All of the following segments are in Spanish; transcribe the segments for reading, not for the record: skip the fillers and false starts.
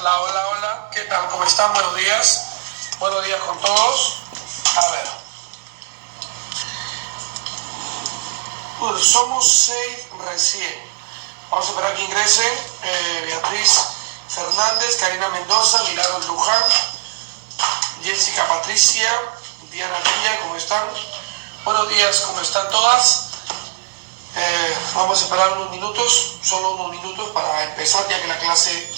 Hola, hola, hola. ¿Qué tal? ¿Cómo están? Buenos días. Buenos días con todos. A ver. Pues somos 6 recién. Vamos a esperar que ingresen Beatriz Fernández, Karina Mendoza, Milagros Luján, Jessica Patricia, Diana Villa. ¿Cómo están? Buenos días, ¿cómo están todas? Vamos a esperar unos minutos, solo unos minutos para empezar, ya que la clase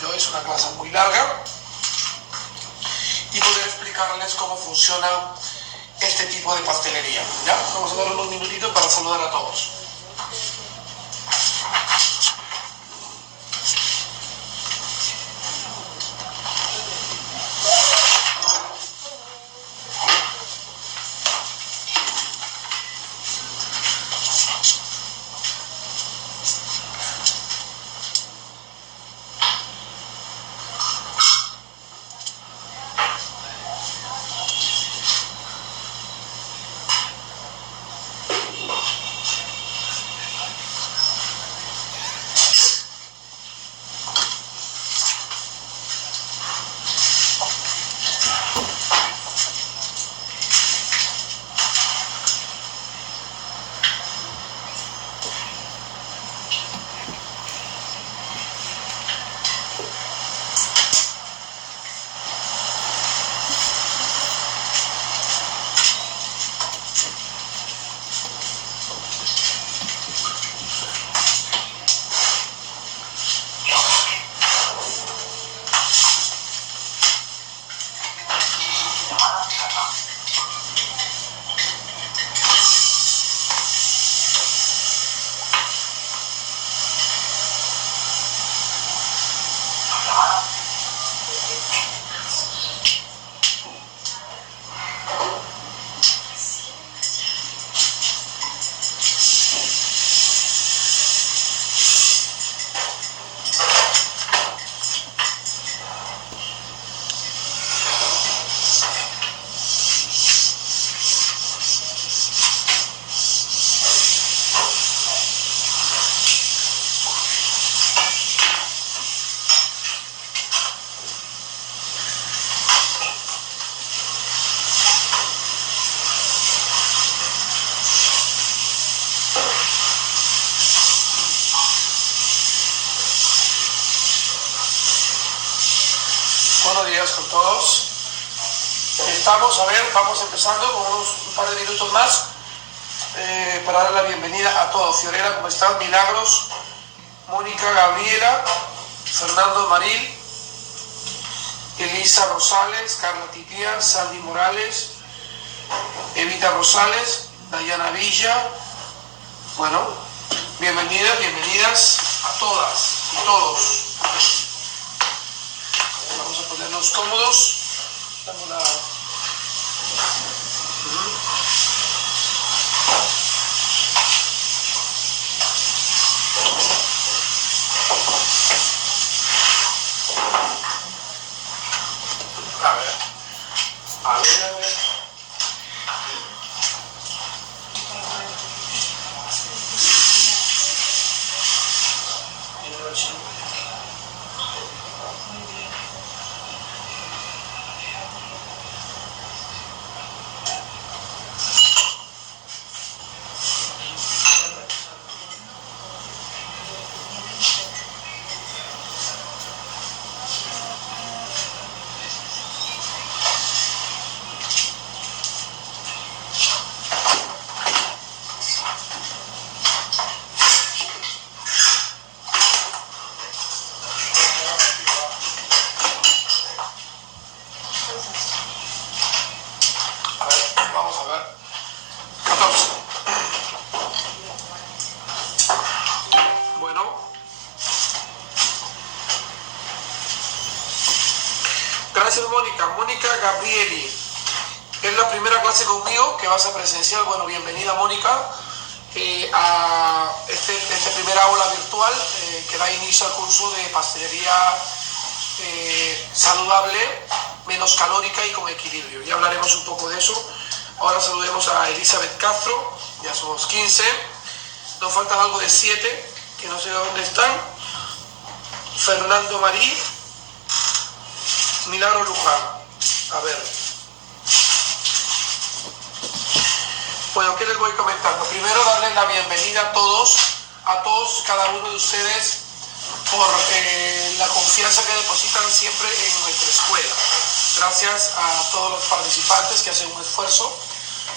de hoy es una clase muy larga, y poder explicarles cómo funciona este tipo de pastelería. ¿Ya? Vamos a dar unos minutitos para saludar a todos. Buenos días con todos. Vamos empezando con un par de minutos más para dar la bienvenida a todos. Fiorella, ¿cómo están? Milagros, Mónica, Gabriela, Fernando Maril, Elisa Rosales, Carla Tipián, Sandy Morales, Evita Rosales, Dayana Villa. Bueno, bienvenidas a todas y todos. Vamos a ponernos cómodos. Damos la... A ver. Vamos a ver. 14. Bueno. Gracias, Mónica. Mónica Gabrieli. Es la primera clase conmigo que vas a presenciar. Bueno, bienvenida, Mónica, a este primer aula virtual que da inicio al curso de pastelería saludable, menos calórica y con equilibrio. Ya hablaremos un poco de eso. Ahora saludemos a Elizabeth Castro, ya somos 15. Nos faltan algo de 7, que no sé dónde están. Fernando Marí, Milagro Luján. A ver. Bueno, ¿qué les voy comentando? Primero, darles la bienvenida a todos, cada uno de ustedes, por la confianza que depositan siempre en nuestra escuela. Gracias a todos los participantes que hacen un esfuerzo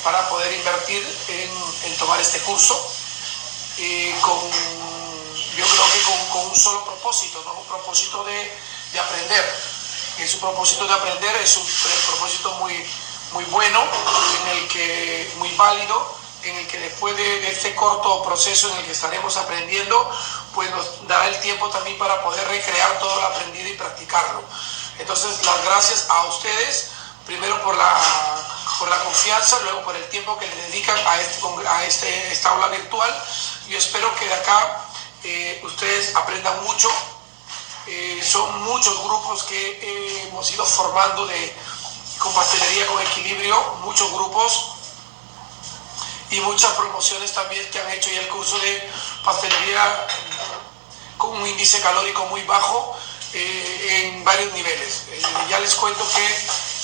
para poder invertir en tomar este curso, yo creo que con un solo propósito, ¿no? Un propósito de aprender. Y su propósito de aprender es un propósito muy bueno, muy válido, en el que después de este corto proceso en el que estaremos aprendiendo, pues nos dará el tiempo también para poder recrear todo lo aprendido y practicarlo. Entonces, las gracias a ustedes, primero por la confianza, luego por el tiempo que le dedican a esta aula virtual. Yo espero que de acá ustedes aprendan mucho. Son muchos grupos que hemos ido formando con pastelería con equilibrio, muchos grupos y muchas promociones también que han hecho ya el curso de pastelería con un índice calórico muy bajo en varios niveles. Ya les cuento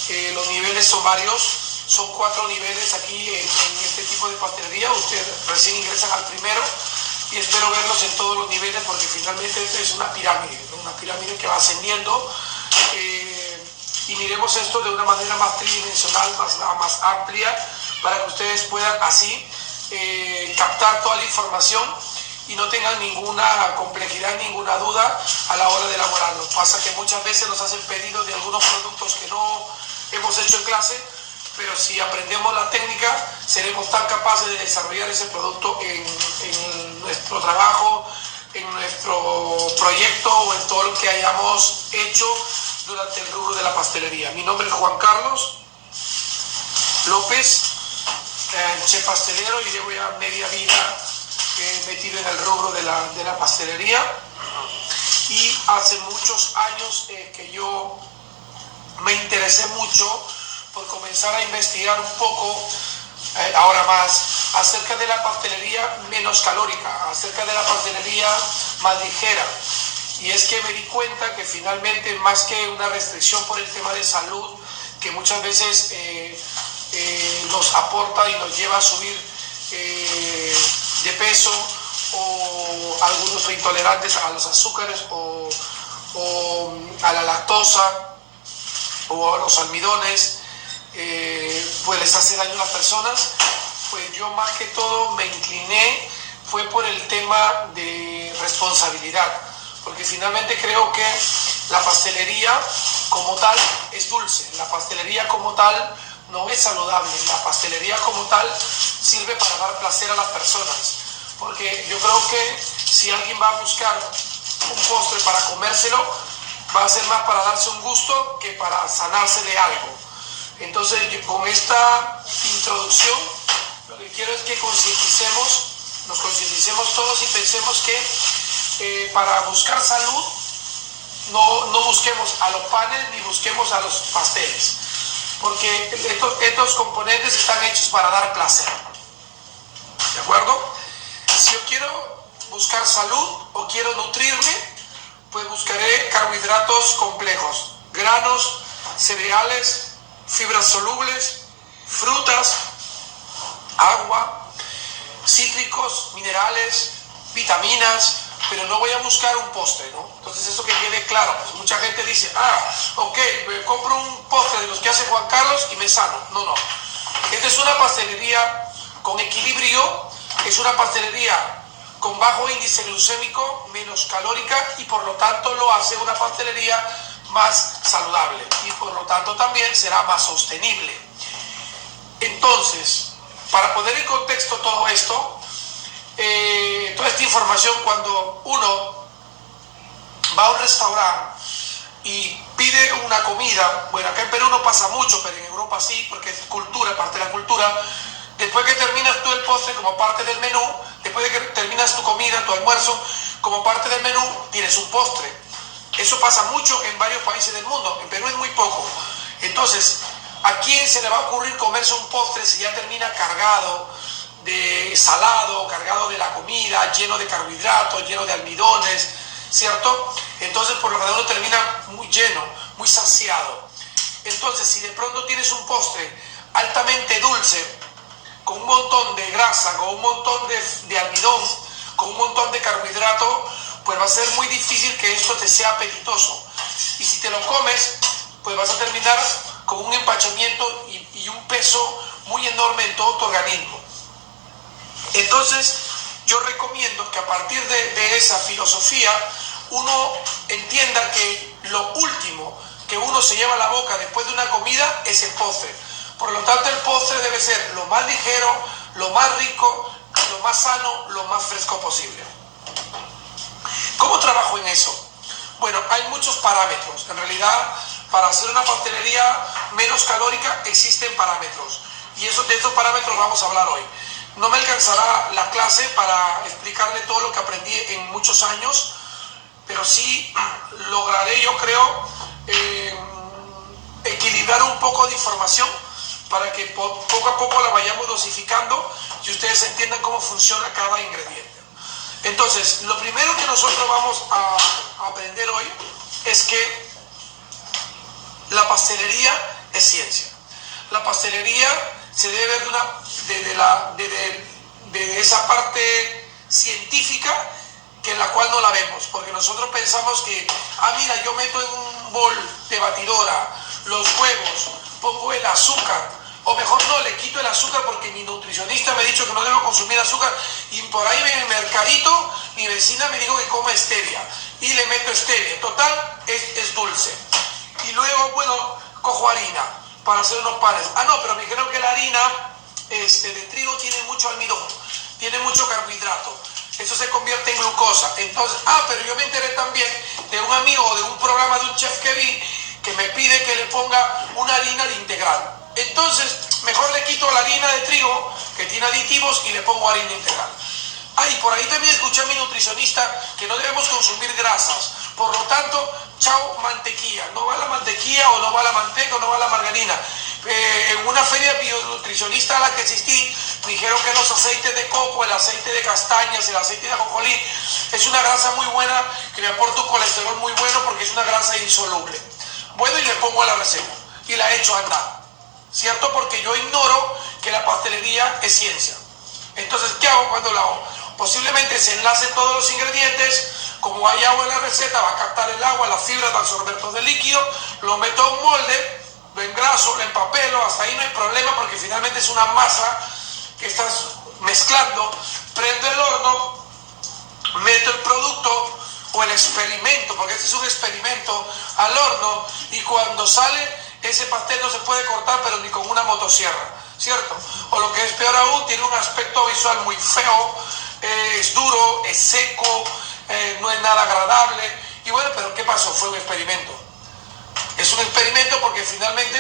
que los niveles son varios, son 4 niveles aquí en este tipo de pastelería. Ustedes recién ingresan al primero y espero verlos en todos los niveles, porque finalmente esto es una pirámide, ¿no? Una pirámide que va ascendiendo, y miremos esto de una manera más tridimensional, más amplia, para que ustedes puedan así captar toda la información y no tengan ninguna complejidad, ninguna duda a la hora de elaborarlo. Pasa que muchas veces nos hacen pedidos de algunos productos que no hemos hecho en clase, pero si aprendemos la técnica, seremos tan capaces de desarrollar ese producto en nuestro trabajo, en nuestro proyecto o en todo lo que hayamos hecho durante el rubro de la pastelería. Mi nombre es Juan Carlos López, chef pastelero, y llevo ya media vida metido en el rubro de la pastelería, y hace muchos años que yo me interesé mucho por comenzar a investigar un poco, ahora más, acerca de la pastelería menos calórica, acerca de la pastelería más ligera. Y es que me di cuenta que finalmente, más que una restricción por el tema de salud, que muchas veces nos aporta y nos lleva a subir de peso, o algunos son intolerantes a los azúcares o a la lactosa o a los almidones, pues les hace daño a las personas. Pues yo más que todo me incliné fue por el tema de responsabilidad, porque finalmente creo que la pastelería como tal es dulce, la pastelería como tal no es saludable, la pastelería como tal sirve para dar placer a las personas, porque yo creo que si alguien va a buscar un postre para comérselo, va a ser más para darse un gusto que para sanarse de algo. Entonces, con esta introducción, lo que quiero es que nos concienticemos todos y pensemos que para buscar salud no busquemos a los panes ni busquemos a los pasteles, porque estos componentes están hechos para dar placer. ¿De acuerdo? Si yo quiero buscar salud o quiero nutrirme, pues buscaré carbohidratos complejos, granos, cereales, fibras solubles, frutas, agua, cítricos, minerales, vitaminas, pero no voy a buscar un postre, ¿no? Entonces, eso que quede claro. Pues mucha gente dice, ok, me compro un postre de los que hace Juan Carlos y me sano. No. Esta es una pastelería con equilibrio, es una pastelería con bajo índice glucémico, menos calórica, y por lo tanto lo hace una pastelería más saludable, y por lo tanto también será más sostenible. Entonces, para poner en contexto todo esto, toda esta información, cuando uno va a un restaurante y pide una comida, bueno, acá en Perú no pasa mucho, pero en Europa sí, porque es cultura, parte de la cultura. Después que terminas tú el postre como parte del menú, después de que terminas tu comida, tu almuerzo, como parte del menú, tienes un postre. Eso pasa mucho en varios países del mundo, en Perú es muy poco. Entonces, ¿a quién se le va a ocurrir comerse un postre si ya termina cargado de salado, cargado de la comida, lleno de carbohidratos, lleno de almidones, ¿cierto? Entonces por lo general uno termina muy lleno, muy saciado. Entonces si de pronto tienes un postre altamente dulce, con un montón de grasa, con un montón de almidón, con un montón de carbohidrato, pues va a ser muy difícil que esto te sea apetitoso. Y si te lo comes, pues vas a terminar con un empachamiento y un peso muy enorme en todo tu organismo. Entonces, yo recomiendo que a partir de esa filosofía, uno entienda que lo último que uno se lleva a la boca después de una comida es el postre. Por lo tanto, el postre debe ser lo más ligero, lo más rico, lo más sano, lo más fresco posible. ¿Cómo trabajo en eso? Bueno, hay muchos parámetros. En realidad, para hacer una pastelería menos calórica existen parámetros. Y de esos parámetros vamos a hablar hoy. No me alcanzará la clase para explicarle todo lo que aprendí en muchos años, pero sí lograré, yo creo, equilibrar un poco de información para que poco a poco la vayamos dosificando y ustedes entiendan cómo funciona cada ingrediente. Entonces, lo primero que nosotros vamos a aprender hoy es que la pastelería es ciencia. La pastelería se debe ver de esa parte científica que en la cual no la vemos, porque nosotros pensamos que, mira, yo meto en un bol de batidora los huevos, pongo el azúcar, o mejor no, le quito el azúcar porque mi nutricionista me ha dicho que no debo consumir azúcar, y por ahí en el mercadito mi vecina me dijo que coma stevia, y le meto stevia, total, es dulce. Y luego, bueno, cojo harina para hacer unos panes. No, pero me dijeron que la harina de trigo tiene mucho almidón, tiene mucho carbohidrato, eso se convierte en glucosa. Entonces, pero yo me enteré también de un amigo, de un programa de un chef que vi, que me pide que le ponga una harina de integral. Entonces, mejor le quito la harina de trigo, que tiene aditivos, y le pongo harina integral. Y por ahí también escuché a mi nutricionista que no debemos consumir grasas. Por lo tanto, chao mantequilla. No va la mantequilla, o no va la manteca, o no va la margarina. En una feria bionutricionista a la que asistí, me dijeron que los aceites de coco, el aceite de castañas, el aceite de ajonjolí, es una grasa muy buena, que me aporta un colesterol muy bueno porque es una grasa insoluble. Bueno, y le pongo a la receta y la echo a andar, ¿cierto? Porque yo ignoro que la pastelería es ciencia. Entonces, ¿qué hago cuando la hago? Posiblemente se enlacen todos los ingredientes. Como hay agua en la receta, va a captar el agua, las fibras va a absorber todo el líquido, lo meto a un molde, lo engraso, lo empapelo, hasta ahí no hay problema porque finalmente es una masa que estás mezclando. Prendo el horno, meto el producto o el experimento, porque este es un experimento, al horno, y cuando sale ese pastel no se puede cortar, pero ni con una motosierra, ¿cierto? O lo que es peor aún, tiene un aspecto visual muy feo, es duro, es seco, no es nada agradable. Y bueno, pero ¿qué pasó? Fue un experimento. Es un experimento porque finalmente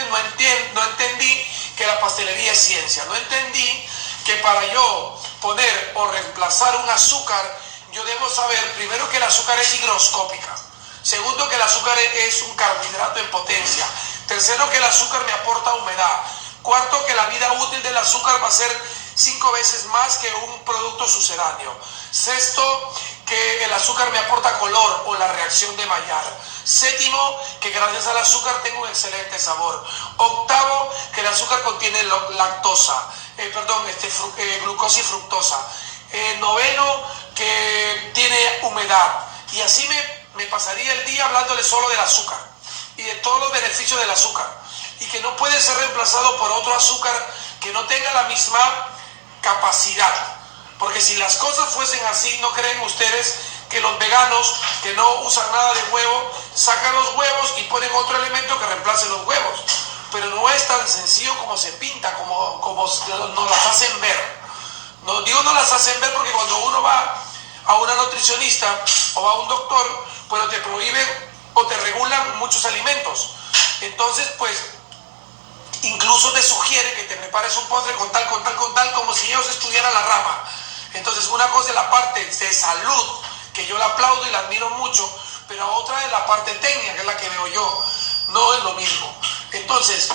no entendí que la pastelería es ciencia. No entendí que para yo poner o reemplazar un azúcar, yo debo saber primero que el azúcar es higroscópica. Segundo, que el azúcar es un carbohidrato en potencia. Tercero, que el azúcar me aporta humedad. Cuarto, que la vida útil del azúcar va a ser 5 veces más que un producto sucedáneo. Sexto, que el azúcar me aporta color o la reacción de Maillard. Séptimo, que gracias al azúcar tengo un excelente sabor. Octavo, que el azúcar contiene lactosa, glucosa y fructosa. Noveno, que tiene humedad. Y así me pasaría el día hablándole solo del azúcar y de todos los beneficios del azúcar, y que no puede ser reemplazado por otro azúcar que no tenga la misma capacidad. Porque si las cosas fuesen así, ¿no creen ustedes que los veganos que no usan nada de huevo sacan los huevos y ponen otro elemento que reemplace los huevos? Pero no es tan sencillo como se pinta, como nos las hacen ver. No digo no las hacen ver porque cuando uno va a una nutricionista o va a un doctor, pues te prohíben o te regulan muchos alimentos. Entonces, pues, incluso te sugiere que te prepares un postre con tal, como si ellos estudiaran la rama. Entonces, una cosa es la parte de salud, que yo la aplaudo y la admiro mucho, pero otra es la parte técnica, que es la que veo yo. No es lo mismo. Entonces,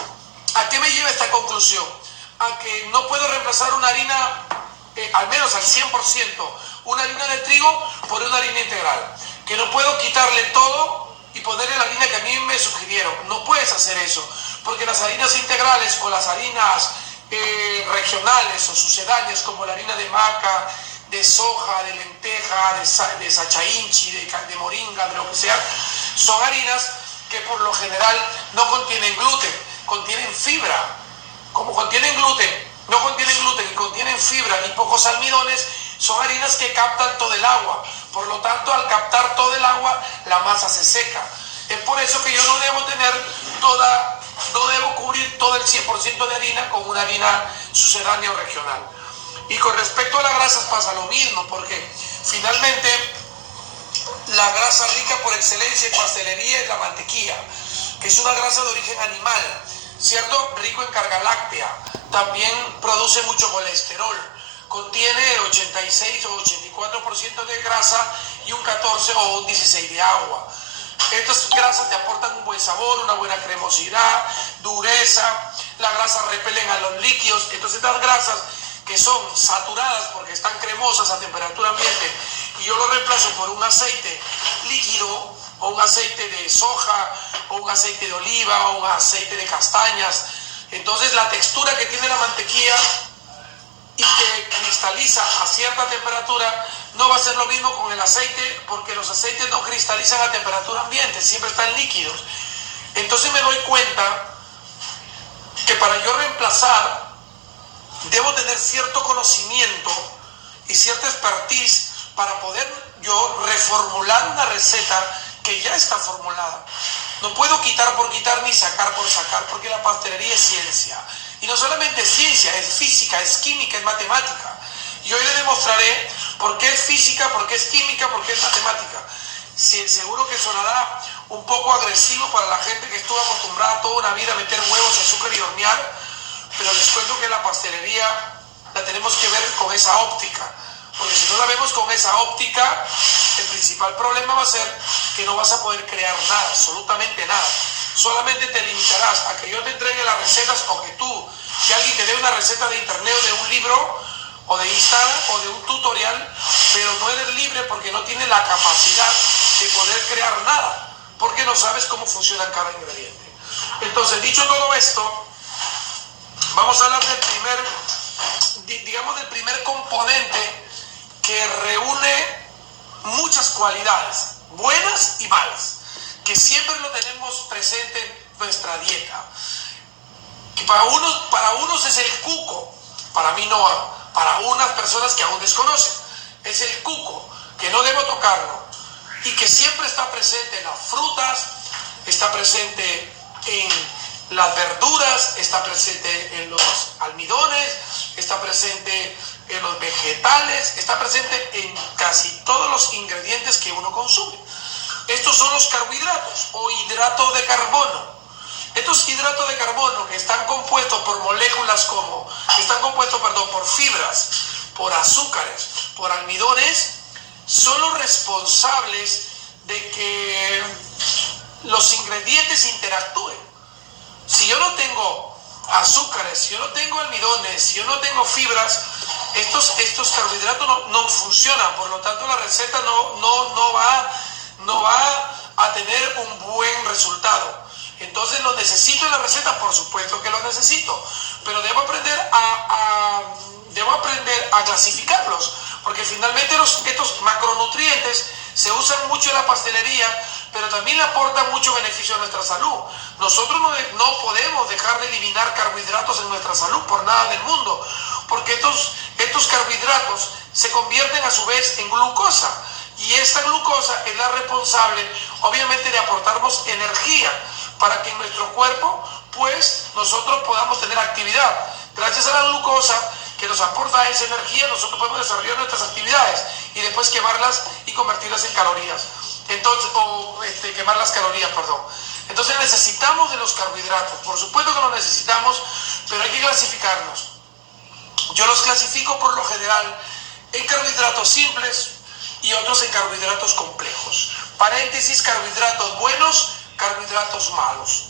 ¿a qué me lleva esta conclusión? A que no puedo reemplazar una harina, al menos al 100%, una harina de trigo por una harina integral. que no puedo quitarle todo y ponerle la harina que a mí me sugirieron. No puedes hacer eso, porque las harinas integrales o las harinas regionales o sucedáneas, como la harina de maca, de soja, de lenteja, de sachainchi, de moringa, de lo que sea, son harinas que por lo general no contienen gluten, contienen fibra. Como contienen gluten, no contienen gluten y contienen fibra y pocos almidones, son harinas que captan todo el agua. Por lo tanto, al captar todo el agua, la masa se seca. Es por eso que yo no debo no debo cubrir todo el 100% de harina con una harina sucedánea o regional. Y con respecto a las grasas pasa lo mismo, porque finalmente la grasa rica por excelencia en pastelería es la mantequilla, que es una grasa de origen animal, ¿cierto? Rico en carga láctea. También produce mucho colesterol. Contiene 86 o 84% de grasa y un 14 o un 16 de agua. Estas grasas te aportan un buen sabor, una buena cremosidad, dureza. Las grasas repelen a los líquidos. Entonces estas grasas que son saturadas porque están cremosas a temperatura ambiente y yo lo reemplazo por un aceite líquido o un aceite de soja o un aceite de oliva o un aceite de castañas, entonces la textura que tiene la mantequilla y que cristaliza a cierta temperatura no va a ser lo mismo con el aceite, porque los aceites no cristalizan a temperatura ambiente, siempre están líquidos. Entonces me doy cuenta que para yo reemplazar debo tener cierto conocimiento y cierta expertise para poder yo reformular una receta que ya está formulada. No puedo quitar por quitar ni sacar por sacar, porque la pastelería es ciencia. Y no solamente es ciencia, es física, es química, es matemática. Y hoy le demostraré por qué es física, por qué es química, por qué es matemática. Sí, seguro que sonará un poco agresivo para la gente que estuvo acostumbrada toda una vida a meter huevos, azúcar y hornear, pero les cuento que la pastelería la tenemos que ver con esa óptica. Porque si no la vemos con esa óptica, el principal problema va a ser que no vas a poder crear nada, absolutamente nada. Solamente te limitarás a que yo te entregue las recetas o que alguien te dé una receta de internet o de un libro o de Instagram o de un tutorial, pero no eres libre porque no tienes la capacidad de poder crear nada, porque no sabes cómo funciona cada ingrediente. Entonces, dicho todo esto, vamos a hablar del primer componente que reúne muchas cualidades, buenas y malas, que siempre lo tenemos presente en nuestra dieta. Que para unos es el cuco, para mí no, para unas personas que aún desconocen, es el cuco, que no debo tocarlo, y que siempre está presente en las frutas, está presente en las verduras, está presente en los almidones, está presente en los vegetales, está presente en casi todos los ingredientes que uno consume. Estos son los carbohidratos o hidratos de carbono. Estos hidratos de carbono que están compuestos por moléculas por fibras, por azúcares, por almidones, son los responsables de que los ingredientes interactúen. Si yo no tengo azúcares, si yo no tengo almidones, si yo no tengo fibras, estos carbohidratos no funcionan. Por lo tanto, la receta no va a tener un buen resultado. Entonces, ¿lo necesito en la receta? Por supuesto que lo necesito, pero debo aprender a clasificarlos, porque finalmente estos macronutrientes se usan mucho en la pastelería, pero también le aportan mucho beneficio a nuestra salud. Nosotros no podemos dejar de eliminar carbohidratos en nuestra salud por nada del mundo, porque estos carbohidratos se convierten a su vez en glucosa, y esta glucosa es la responsable, obviamente, de aportarnos energía para que en nuestro cuerpo, pues, nosotros podamos tener actividad. Gracias a la glucosa que nos aporta esa energía, nosotros podemos desarrollar nuestras actividades y después quemarlas y convertirlas en calorías. Entonces, quemar las calorías, perdón. Entonces necesitamos de los carbohidratos. Por supuesto que los necesitamos, pero hay que clasificarlos. Yo los clasifico por lo general en carbohidratos simples y otros en carbohidratos complejos. Paréntesis, carbohidratos buenos, carbohidratos malos.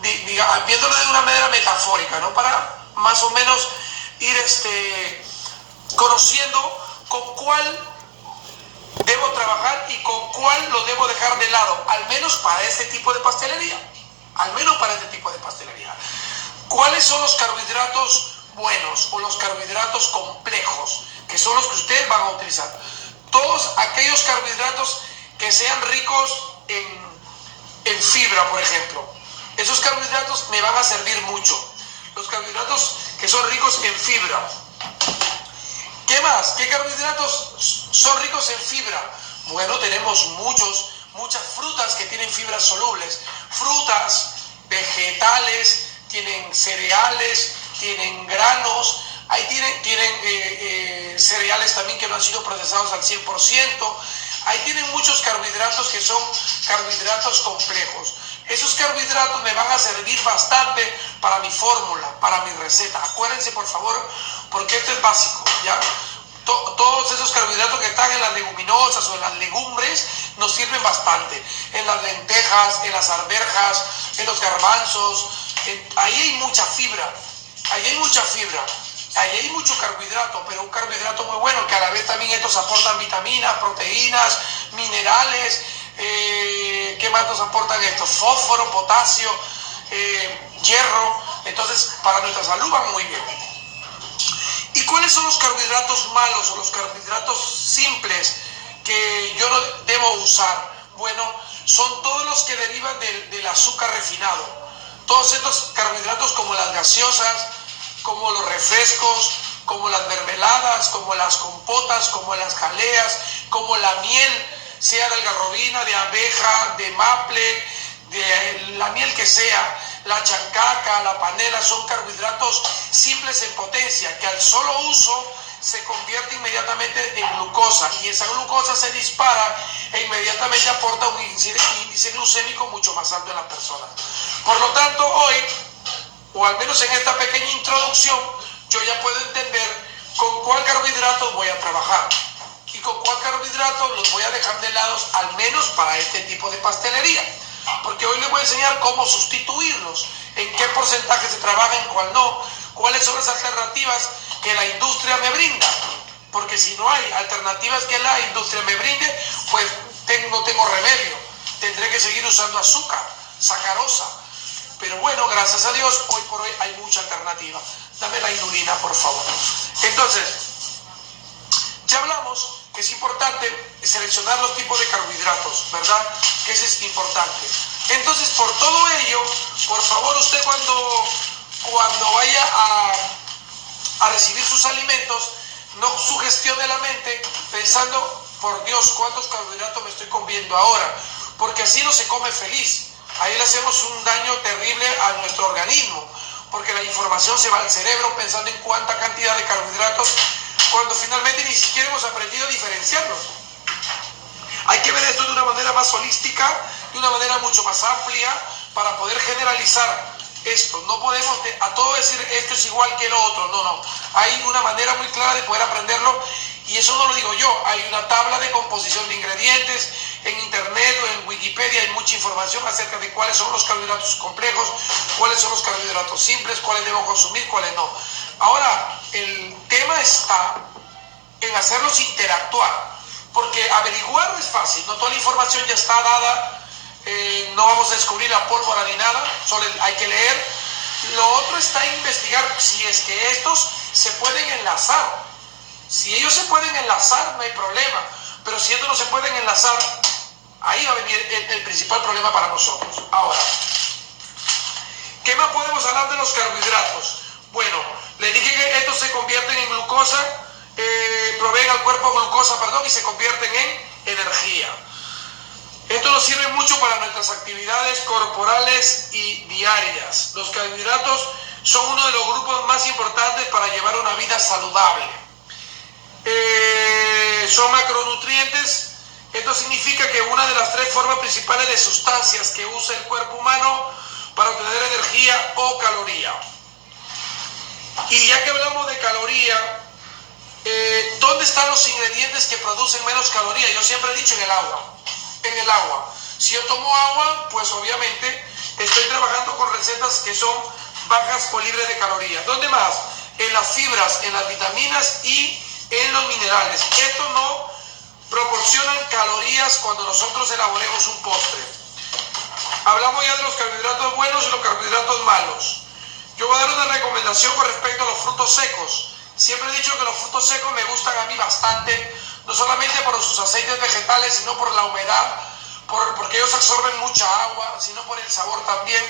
Viéndolo de una manera metafórica, ¿no? Para más o menos ir conociendo con cuál debo trabajar y con cuál lo debo dejar de lado, al menos para este tipo de pastelería. Al menos para este tipo de pastelería. ¿Cuáles son los carbohidratos buenos o los carbohidratos complejos, que son los que ustedes van a utilizar? Todos aquellos carbohidratos que sean ricos en fibra, por ejemplo. Esos carbohidratos me van a servir mucho. Los carbohidratos que son ricos en fibra. ¿Qué más? ¿Qué carbohidratos son ricos en fibra? Bueno, tenemos muchas frutas que tienen fibras solubles. Frutas, vegetales, tienen cereales, tienen granos. Ahí tienen cereales también que no han sido procesados al 100%. Ahí tienen muchos carbohidratos que son carbohidratos complejos. Esos carbohidratos me van a servir bastante para mi fórmula, para mi receta. Acuérdense, por favor, porque esto es básico, ¿ya? Todos esos carbohidratos que están en las leguminosas o en las legumbres nos sirven bastante. En las lentejas, en las arvejas, en los garbanzos. Ahí hay mucha fibra. Ahí hay mucha fibra. Ahí hay mucho carbohidrato, pero un carbohidrato muy bueno, que a la vez también estos aportan vitaminas, proteínas, minerales. ¿Qué más nos aportan estos? Fósforo, potasio, hierro. Entonces, para nuestra salud van muy bien. ¿Y cuáles son los carbohidratos malos o los carbohidratos simples que yo no debo usar? Bueno, son todos los que derivan del azúcar refinado. Todos estos carbohidratos como las gaseosas, como los refrescos, como las mermeladas, como las compotas, como las jaleas, como la miel, sea de algarrobina, de abeja, de maple, de la miel que sea, la chancaca, la panela, son carbohidratos simples en potencia, que al solo uso se convierte inmediatamente en glucosa, y esa glucosa se dispara e inmediatamente aporta un índice glucémico mucho más alto en la persona. Por lo tanto, hoy, o al menos en esta pequeña introducción, yo ya puedo entender con cuál carbohidrato voy a trabajar y con cuál carbohidrato los voy a dejar de lado, al menos para este tipo de pastelería. Porque hoy les voy a enseñar cómo sustituirlos, en qué porcentaje se trabaja, en cuál no, cuáles son las alternativas que la industria me brinda. Porque si no hay alternativas que la industria me brinde, pues no tengo remedio. Tendré que seguir usando azúcar, sacarosa. Pero bueno, gracias a Dios, hoy por hoy hay mucha alternativa. Dame la inulina, por favor. Entonces, ya hablamos que es importante seleccionar los tipos de carbohidratos, ¿verdad? Que eso es importante. Entonces, por todo ello, por favor, usted cuando vaya a recibir sus alimentos, no sugestione la mente pensando, por Dios, ¿cuántos carbohidratos me estoy comiendo ahora? Porque así no se come feliz. Ahí le hacemos un daño terrible a nuestro organismo, porque la información se va al cerebro pensando en cuánta cantidad de carbohidratos, cuando finalmente ni siquiera hemos aprendido a diferenciarlos. Hay que ver esto de una manera más holística, de una manera mucho más amplia, para poder generalizar esto. No podemos a todo decir esto es igual que lo otro, no. Hay una manera muy clara de poder aprenderlo, y eso no lo digo yo. Hay una tabla de composición de ingredientes en internet o en Wikipedia, hay mucha información acerca de cuáles son los carbohidratos complejos, cuáles son los carbohidratos simples, cuáles debo consumir, cuáles no. Ahora, el tema está en hacerlos interactuar, porque averiguar es fácil, no toda la información ya está dada, no vamos a descubrir la pólvora ni nada, solo hay que leer. Lo otro está en investigar si es que estos se pueden enlazar. Si ellos se pueden enlazar, no hay problema, pero si estos no se pueden enlazar, ahí va a venir el principal problema para nosotros. Ahora, ¿qué más podemos hablar de los carbohidratos? Bueno, les dije que estos se convierten en glucosa, proveen al cuerpo glucosa, y se convierten en energía. Esto nos sirve mucho para nuestras actividades corporales y diarias. Los carbohidratos son uno de los grupos más importantes para llevar una vida saludable. Son macronutrientes. Esto significa que una de las tres formas principales de sustancias que usa el cuerpo humano para obtener energía o caloría. Y ya que hablamos de caloría, ¿dónde están los ingredientes que producen menos calorías? Yo siempre he dicho en el agua. En el agua. Si yo tomo agua, pues obviamente estoy trabajando con recetas que son bajas o libres de calorías. ¿Dónde más? En las fibras, en las vitaminas y en los minerales. Esto no proporcionan calorías cuando nosotros elaboremos un postre. Hablamos ya de los carbohidratos buenos y los carbohidratos malos. Yo voy a dar una recomendación con respecto a los frutos secos. Siempre he dicho que los frutos secos me gustan a mí bastante, no solamente por sus aceites vegetales, sino por la humedad, porque ellos absorben mucha agua, sino por el sabor también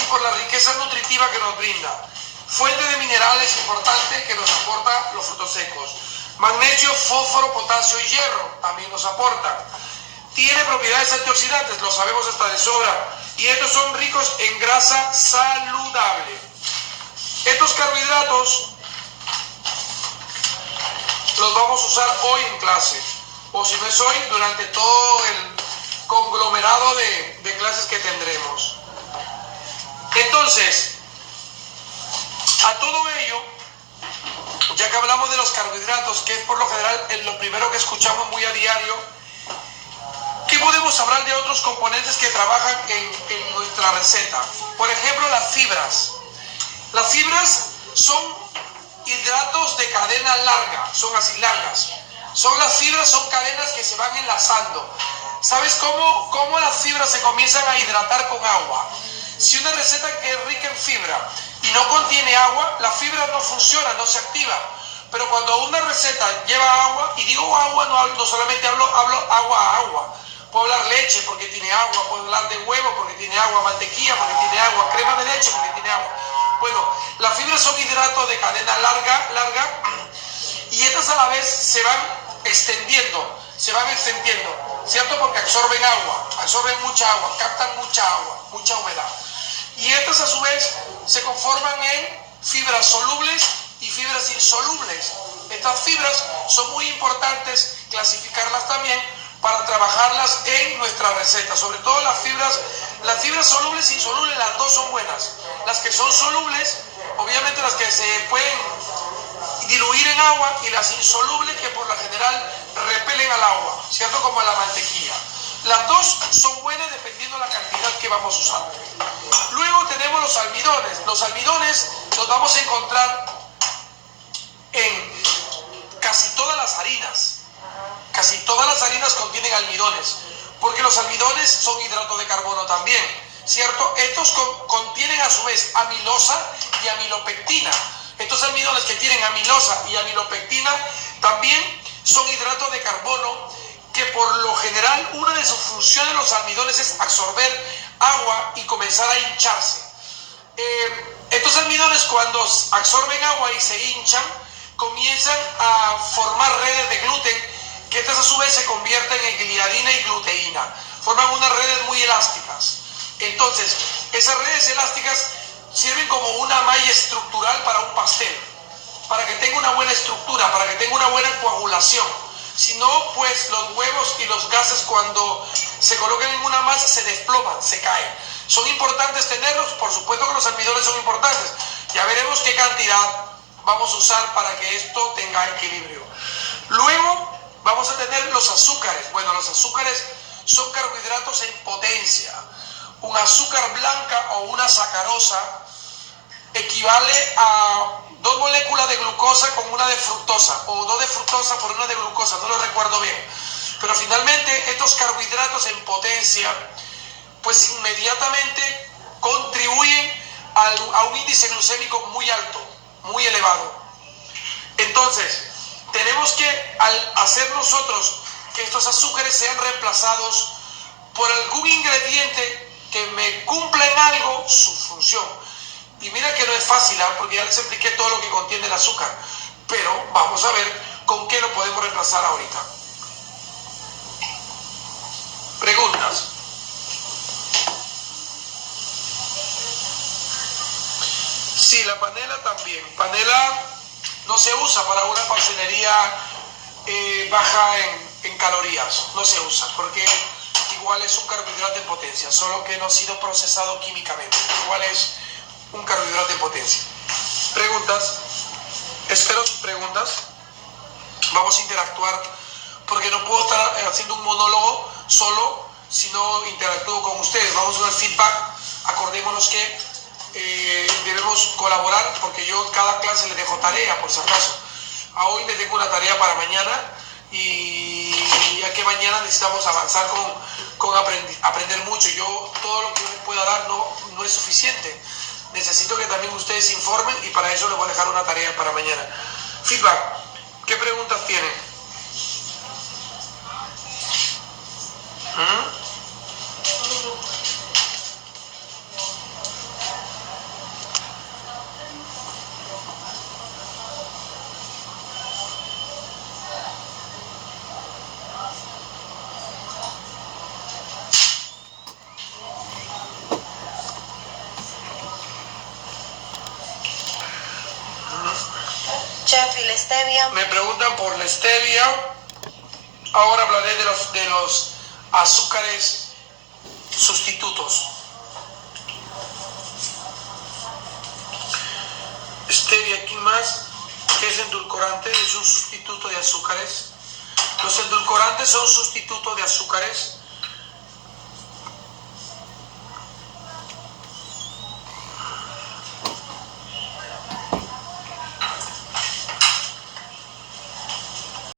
y por la riqueza nutritiva que nos brinda. Fuente de minerales importante que nos aporta los frutos secos. Magnesio, fósforo, potasio y hierro también nos aportan. Tiene propiedades antioxidantes, lo sabemos hasta de sobra, y estos son ricos en grasa saludable. Estos carbohidratos los vamos a usar hoy en clase, o si no es hoy, durante todo el conglomerado de clases que tendremos. Entonces, a todo ello, ya que hablamos de los carbohidratos, que es por lo general lo primero que escuchamos muy a diario, ¿qué podemos hablar de otros componentes que trabajan en nuestra receta? Por ejemplo, las fibras. Las fibras son hidratos de cadena larga, son así largas. Las fibras son cadenas que se van enlazando. ¿Sabes cómo las fibras se comienzan a hidratar con agua? Si una receta es rica en fibra y no contiene agua, la fibra no funciona, no se activa. Pero cuando una receta lleva agua, y digo agua, no solamente hablo agua a agua. Puedo hablar leche porque tiene agua, puedo hablar de huevo porque tiene agua, mantequilla porque tiene agua, crema de leche porque tiene agua. Bueno, las fibras son hidratos de cadena larga, y estas a la vez se van extendiendo, ¿cierto? Porque absorben agua, absorben mucha agua, captan mucha agua, mucha humedad. Y estas a su vez se conforman en fibras solubles y fibras insolubles. Estas fibras son muy importantes clasificarlas también para trabajarlas en nuestra receta, sobre todo las fibras solubles e insolubles, las dos son buenas. Las que son solubles, obviamente las que se pueden diluir en agua, y las insolubles que por lo general repelen al agua, ¿cierto? Como la mantequilla. Las dos son buenas dependiendo de la cantidad que vamos a usar. Luego tenemos los almidones. Los almidones los vamos a encontrar en casi todas las harinas. Casi todas las harinas contienen almidones, porque los almidones son hidratos de carbono también, ¿cierto? Estos contienen a su vez amilosa y amilopectina. Estos almidones que tienen amilosa y amilopectina también son hidratos de carbono, que por lo general una de sus funciones de los almidones es absorber agua y comenzar a hincharse. Estos almidones, cuando absorben agua y se hinchan, comienzan a formar redes de gluten, que estas a su vez se convierten en gliadina y gluteína. Forman unas redes muy elásticas. Entonces, esas redes elásticas sirven como una malla estructural para un pastel, para que tenga una buena estructura, para que tenga una buena coagulación. Si no, pues los huevos y los gases, cuando se colocan en una masa, se desploman, se caen. ¿Son importantes tenerlos? Por supuesto que los almidones son importantes. Ya veremos qué cantidad vamos a usar para que esto tenga equilibrio. Luego vamos a tener los azúcares. Bueno, los azúcares son carbohidratos en potencia. Un azúcar blanca o una sacarosa equivale a 2 moléculas de glucosa con una de fructosa, o 2 de fructosa por una de glucosa, no lo recuerdo bien. Pero finalmente estos carbohidratos en potencia pues inmediatamente contribuyen a un índice glucémico muy alto, muy elevado. Entonces, tenemos que, al hacer nosotros que estos azúcares sean reemplazados por algún ingrediente que me cumpla en algo su función. Y mira que no es fácil, porque ya les expliqué todo lo que contiene el azúcar, pero vamos a ver con qué lo podemos reemplazar ahorita. Preguntas. Sí, la panela también. Panela no se usa para una pastelería baja en calorías, no se usa, porque igual es un carbohidrato en potencia, solo que no ha sido procesado químicamente. Igual es un carbohidrato en potencia. Preguntas. Espero sus preguntas. Vamos a interactuar, porque no puedo estar haciendo un monólogo solo si no interactúo con ustedes. Vamos a dar feedback. Acordémonos que debemos colaborar, porque yo en cada clase les dejo tarea, por si acaso. A hoy les dejo una tarea para mañana, y ya que mañana necesitamos avanzar con aprender mucho. Yo todo lo que les pueda dar no es suficiente. Necesito que también ustedes se informen y para eso les voy a dejar una tarea para mañana. Feedback. ¿Qué preguntas tienen? Chef, ¿y la stevia? Me preguntan por la stevia. Ahora hablaré de los azúcares sustitutos. Stevia, aquí más, que es endulcorante, es un sustituto de azúcares. Los endulcorantes son sustitutos de azúcares